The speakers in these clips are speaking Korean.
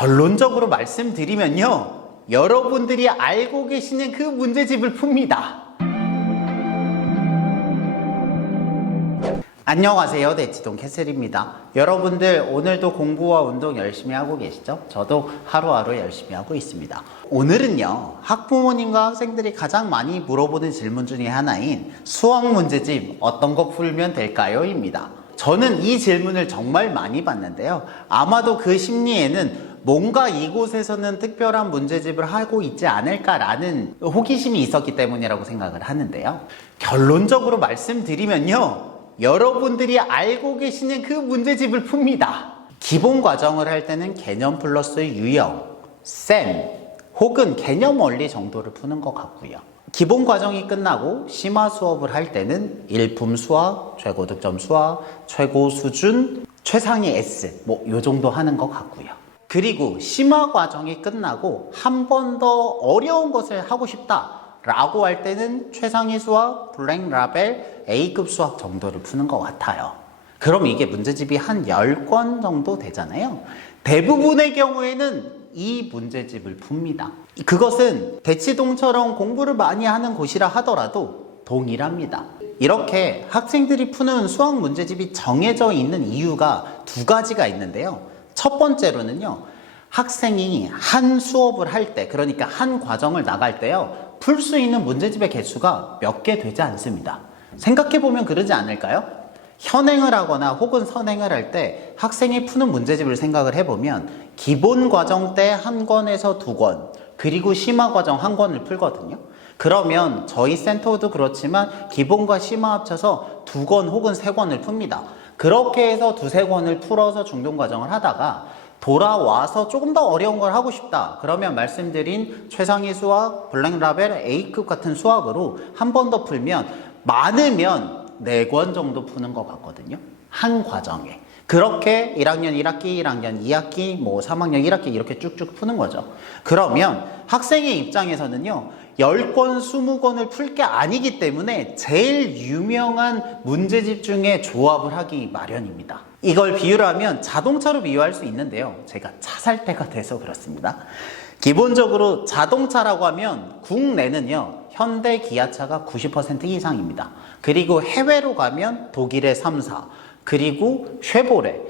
결론적으로 말씀드리면요, 여러분들이 알고 계시는 그 문제집을 풉니다. 안녕하세요, 대치동 캐슬입니다. 여러분들 오늘도 공부와 운동 열심히 하고 계시죠? 저도 하루하루 열심히 하고 있습니다. 오늘은요, 학부모님과 학생들이 가장 많이 물어보는 질문 중에 하나인 수학 문제집 어떤 거 풀면 될까요? 입니다. 저는 이 질문을 정말 많이 받는데요, 아마도 그 심리에는 뭔가 이곳에서는 특별한 문제집을 하고 있지 않을까라는 호기심이 있었기 때문이라고 생각을 하는데요, 결론적으로 말씀드리면요, 여러분들이 알고 계시는 그 문제집을 풉니다. 기본 과정을 할 때는 개념 플러스 유형, 셈 혹은 개념 원리 정도를 푸는 것 같고요. 기본 과정이 끝나고 심화 수업을 할 때는 일품 수학, 최고 득점 수학, 최고 수준, 최상위 S 요 정도 하는 것 같고요. 그리고 심화 과정이 끝나고 한 번 더 어려운 것을 하고 싶다 라고 할 때는 최상위 수학, 블랙 라벨, A급 수학 정도를 푸는 것 같아요. 그럼 이게 문제집이 한 10권 정도 되잖아요. 대부분의 경우에는 이 문제집을 풉니다. 그것은 대치동처럼 공부를 많이 하는 곳이라 하더라도 동일합니다. 이렇게 학생들이 푸는 수학 문제집이 정해져 있는 이유가 두 가지가 있는데요. 첫 번째로는요, 학생이 한 수업을 할 때, 그러니까 한 과정을 나갈 때요, 풀 수 있는 문제집의 개수가 몇 개 되지 않습니다. 생각해보면 그러지 않을까요? 현행을 하거나 혹은 선행을 할 때 학생이 푸는 문제집을 생각을 해보면 기본 과정 때 한 권에서 두 권, 그리고 심화 과정 한 권을 풀거든요. 그러면 저희 센터도 그렇지만 기본과 심화 합쳐서 두 권 혹은 세 권을 풉니다. 그렇게 해서 두세 권을 풀어서 중등 과정을 하다가 돌아와서 조금 더 어려운 걸 하고 싶다. 그러면 말씀드린 최상위 수학, 블랙 라벨, A급 같은 수학으로 한 번 더 풀면 많으면 4권 정도 푸는 것 같거든요. 한 과정에. 그렇게 1학년 1학기, 1학년 2학기, 3학년 1학기 이렇게 쭉쭉 푸는 거죠. 그러면 학생의 입장에서는요, 10권, 20권을 풀 게 아니기 때문에 제일 유명한 문제집 중에 조합을 하기 마련입니다. 이걸 비유를 하면 자동차로 비유할 수 있는데요, 제가 차 살 때가 돼서 그렇습니다. 기본적으로 자동차라고 하면 국내는요, 현대, 기아차가 90% 이상입니다. 그리고 해외로 가면 독일의 3사, 그리고 쉐보레,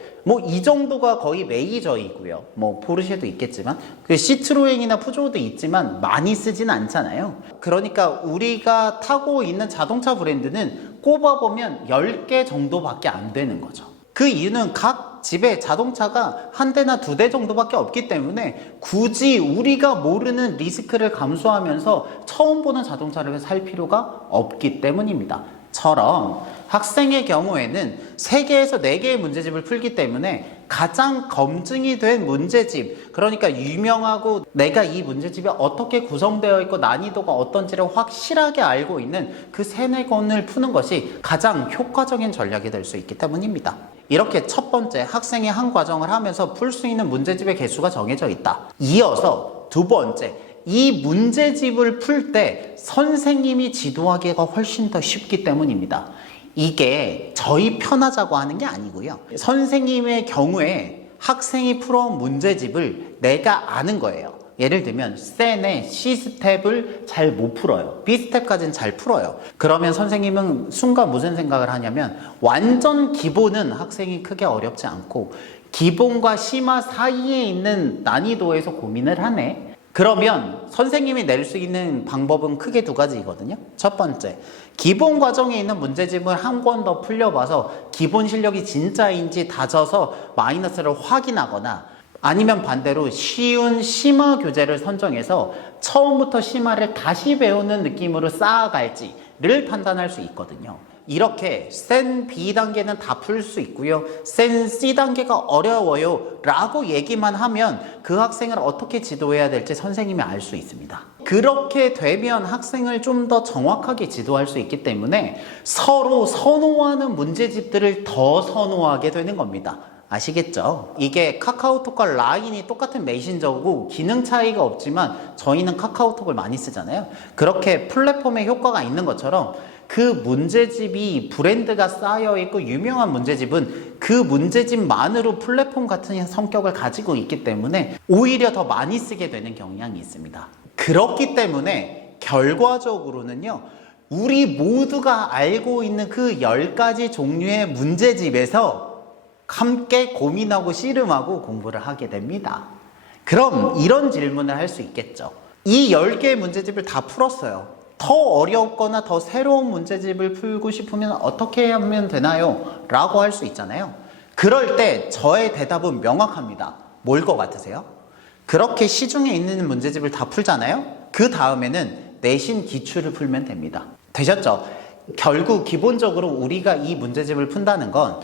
이 정도가 거의 메이저이고요. 포르쉐도 있겠지만, 그 시트로엔이나 푸조도 있지만 많이 쓰진 않잖아요. 그러니까 우리가 타고 있는 자동차 브랜드는 꼽아보면 10개 정도밖에 안 되는 거죠. 그 이유는 각 집에 자동차가 한 대나 두 대 정도밖에 없기 때문에 굳이 우리가 모르는 리스크를 감수하면서 처음 보는 자동차를 살 필요가 없기 때문입니다. 처럼 학생의 경우에는 3개에서 4개의 문제집을 풀기 때문에 가장 검증이 된 문제집, 그러니까 유명하고 내가 이 문제집이 어떻게 구성되어 있고 난이도가 어떤지를 확실하게 알고 있는 그 3-4권을 푸는 것이 가장 효과적인 전략이 될 수 있기 때문입니다. 이렇게 첫 번째, 학생이 한 과정을 하면서 풀 수 있는 문제집의 개수가 정해져 있다. 이어서 두 번째, 이 문제집을 풀 때 선생님이 지도하기가 훨씬 더 쉽기 때문입니다. 이게 저희 편하자고 하는 게 아니고요, 선생님의 경우에 학생이 풀어온 문제집을 내가 아는 거예요. 예를 들면 센의 C스텝을 잘 못 풀어요. B스텝까지는 잘 풀어요. 그러면 선생님은 순간 무슨 생각을 하냐면, 완전 기본은 학생이 크게 어렵지 않고 기본과 심화 사이에 있는 난이도에서 고민을 하네. 그러면 선생님이 낼 수 있는 방법은 크게 두 가지이거든요. 첫 번째, 기본 과정에 있는 문제집을 한 권 더 풀려봐서 기본 실력이 진짜인지 다져서 마이너스를 확인하거나, 아니면 반대로 쉬운 심화 교재를 선정해서 처음부터 심화를 다시 배우는 느낌으로 쌓아갈지를 판단할 수 있거든요. 이렇게 센 B단계는 다 풀 수 있고요, 센 C단계가 어려워요 라고 얘기만 하면 그 학생을 어떻게 지도해야 될지 선생님이 알 수 있습니다. 그렇게 되면 학생을 좀 더 정확하게 지도할 수 있기 때문에 서로 선호하는 문제집들을 더 선호하게 되는 겁니다. 아시겠죠? 이게 카카오톡과 라인이 똑같은 메신저고 기능 차이가 없지만 저희는 카카오톡을 많이 쓰잖아요. 그렇게 플랫폼의 효과가 있는 것처럼 그 문제집이 브랜드가 쌓여있고 유명한 문제집은 그 문제집만으로 플랫폼 같은 성격을 가지고 있기 때문에 오히려 더 많이 쓰게 되는 경향이 있습니다. 그렇기 때문에 결과적으로는요, 우리 모두가 알고 있는 그 10가지 종류의 문제집에서 함께 고민하고 씨름하고 공부를 하게 됩니다. 그럼 이런 질문을 할 수 있겠죠. 이 10개의 문제집을 다 풀었어요. 더 어렵거나 더 새로운 문제집을 풀고 싶으면 어떻게 하면 되나요? 라고 할 수 있잖아요. 그럴 때 저의 대답은 명확합니다. 뭘 것 같으세요? 그렇게 시중에 있는 문제집을 다 풀잖아요. 그 다음에는 내신 기출을 풀면 됩니다. 되셨죠? 결국 기본적으로 우리가 이 문제집을 푼다는 건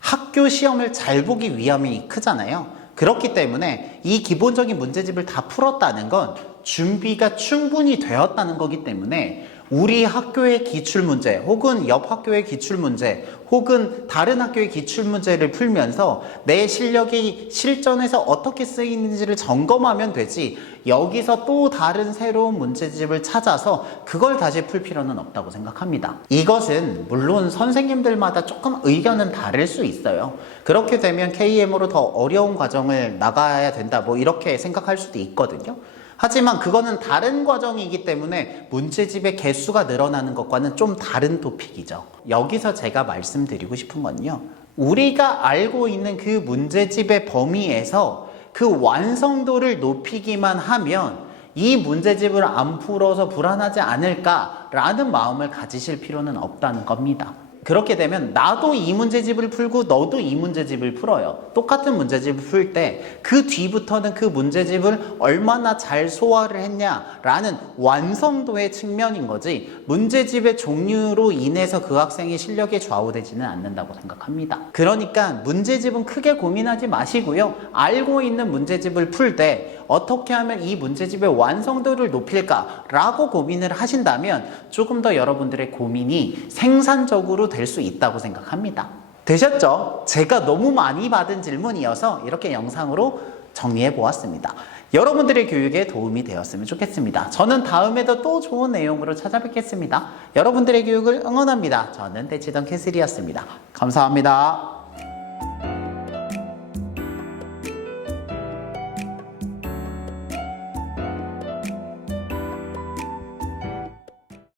학교 시험을 잘 보기 위함이 크잖아요. 그렇기 때문에 이 기본적인 문제집을 다 풀었다는 건 준비가 충분히 되었다는 거기 때문에 우리 학교의 기출문제 혹은 옆 학교의 기출문제 혹은 다른 학교의 기출문제를 풀면서 내 실력이 실전에서 어떻게 쓰이는지를 점검하면 되지, 여기서 또 다른 새로운 문제집을 찾아서 그걸 다시 풀 필요는 없다고 생각합니다. 이것은 물론 선생님들마다 조금 의견은 다를 수 있어요. 그렇게 되면 KM으로 더 어려운 과정을 나가야 된다, 뭐 이렇게 생각할 수도 있거든요. 하지만 그거는 다른 과정이기 때문에 문제집의 개수가 늘어나는 것과는 좀 다른 토픽이죠. 여기서 제가 말씀드리고 싶은 건요, 우리가 알고 있는 그 문제집의 범위에서 그 완성도를 높이기만 하면 이 문제집을 안 풀어서 불안하지 않을까라는 마음을 가지실 필요는 없다는 겁니다. 그렇게 되면 나도 이 문제집을 풀고 너도 이 문제집을 풀어요. 똑같은 문제집을 풀 때 그 뒤부터는 그 문제집을 얼마나 잘 소화를 했냐라는 완성도의 측면인 거지, 문제집의 종류로 인해서 그 학생의 실력이 좌우되지는 않는다고 생각합니다. 그러니까 문제집은 크게 고민하지 마시고요, 알고 있는 문제집을 풀 때 어떻게 하면 이 문제집의 완성도를 높일까라고 고민을 하신다면 조금 더 여러분들의 고민이 생산적으로 될 수 있다고 생각합니다. 되셨죠? 제가 너무 많이 받은 질문이어서 이렇게 영상으로 정리해 보았습니다. 여러분들의 교육에 도움이 되었으면 좋겠습니다. 저는 다음에도 또 좋은 내용으로 찾아뵙겠습니다. 여러분들의 교육을 응원합니다. 저는 대치동 캐슬이었습니다. 감사합니다.